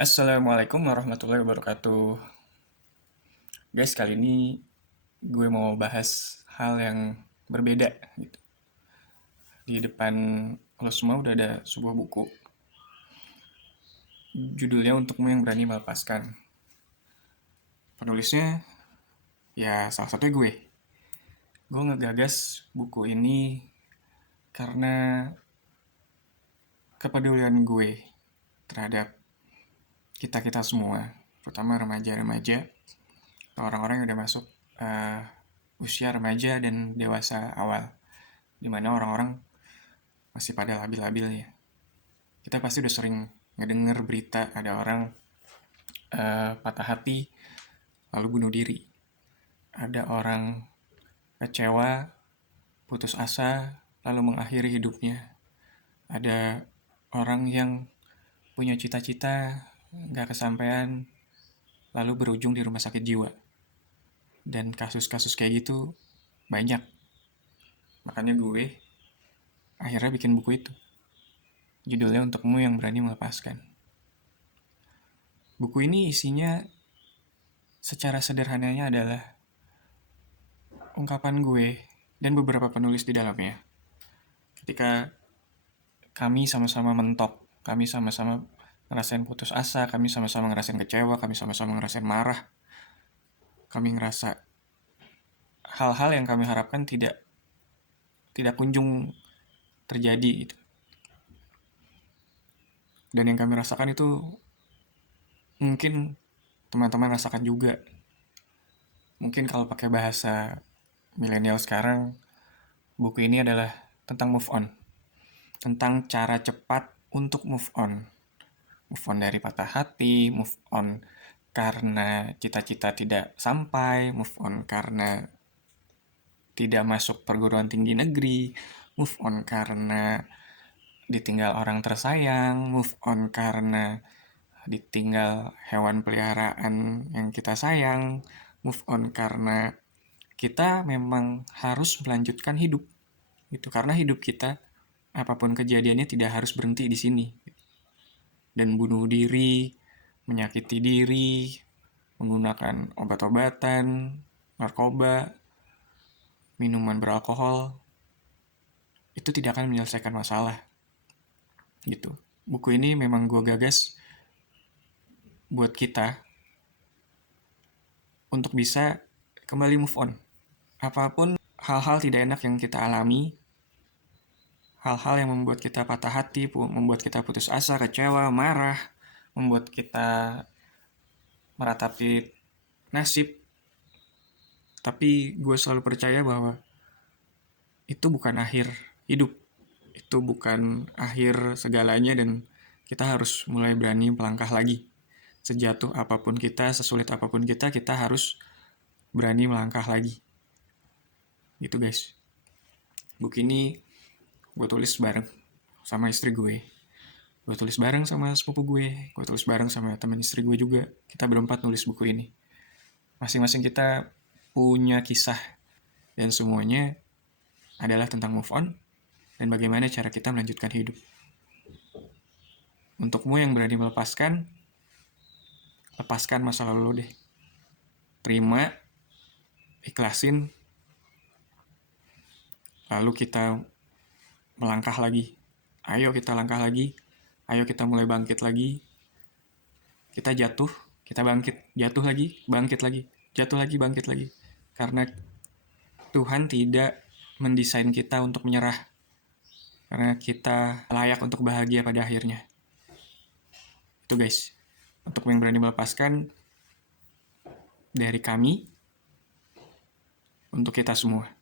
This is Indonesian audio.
Assalamualaikum warahmatullahi wabarakatuh. Guys, kali ini gue mau bahas hal yang berbeda gitu. Di depan lo semua udah ada sebuah buku. Judulnya Untukmu Yang Berani Melepaskan. Penulisnya ya salah satunya gue. Gue ngegagas buku ini karena kepedulian gue terhadap kita-kita semua, terutama remaja-remaja atau orang-orang yang udah masuk usia remaja dan dewasa awal, dimana orang-orang masih pada labil-labilnya. Kita pasti udah sering ngedenger berita ada orang patah hati lalu bunuh diri. Ada orang kecewa, putus asa, lalu mengakhiri hidupnya. Ada orang yang punya cita-cita gak kesampaian, lalu berujung di rumah sakit jiwa. Dan kasus-kasus kayak gitu banyak. Makanya gue akhirnya bikin buku itu. Judulnya Untukmu Yang Berani Melepaskan. Buku ini isinya secara sederhananya adalah ungkapan gue dan beberapa penulis di dalamnya. Ketika kami sama-sama mentok, kami sama-sama ngerasain putus asa, kami sama-sama ngerasain kecewa, kami sama-sama ngerasain marah, kami ngerasa hal-hal yang kami harapkan tidak kunjung terjadi gitu. Dan yang kami rasakan itu mungkin teman-teman rasakan juga. Mungkin kalau pakai bahasa milenial sekarang, buku ini adalah tentang move on. Tentang cara cepat untuk move on. Move on dari patah hati, move on karena cita-cita tidak sampai, move on karena tidak masuk perguruan tinggi negeri, move on karena ditinggal orang tersayang, move on karena ditinggal hewan peliharaan yang kita sayang, move on karena kita memang harus melanjutkan hidup. Itu karena hidup kita apapun kejadiannya tidak harus berhenti di sini. Dan bunuh diri, menyakiti diri, menggunakan obat-obatan, narkoba, minuman beralkohol, itu tidak akan menyelesaikan masalah. Gitu. Buku ini memang gue gagas buat kita untuk bisa kembali move on. Apapun hal-hal tidak enak yang kita alami, hal-hal yang membuat kita patah hati, membuat kita putus asa, kecewa, marah, membuat kita meratapi nasib. Tapi gue selalu percaya bahwa itu bukan akhir hidup. Itu bukan akhir segalanya dan kita harus mulai berani melangkah lagi. Sejatuh apapun kita, sesulit apapun kita harus berani melangkah lagi. Gitu guys. Buku ini gue tulis bareng sama istri gue. Gue tulis bareng sama sepupu gue. Gue tulis bareng sama teman istri gue juga. Kita berempat nulis buku ini. Masing-masing kita punya kisah. Dan semuanya adalah tentang move on dan bagaimana cara kita melanjutkan hidup. Untukmu yang berani melepaskan, lepaskan masa lalu lo deh. Terima, ikhlasin, lalu kita melangkah lagi. Ayo kita langkah lagi. Ayo kita mulai bangkit lagi. Kita jatuh, kita bangkit. Jatuh lagi, bangkit lagi. Jatuh lagi, bangkit lagi. Karena Tuhan tidak mendesain kita untuk menyerah. Karena kita layak untuk bahagia pada akhirnya. Itu guys. Untuk yang berani melepaskan, dari kami untuk kita semua.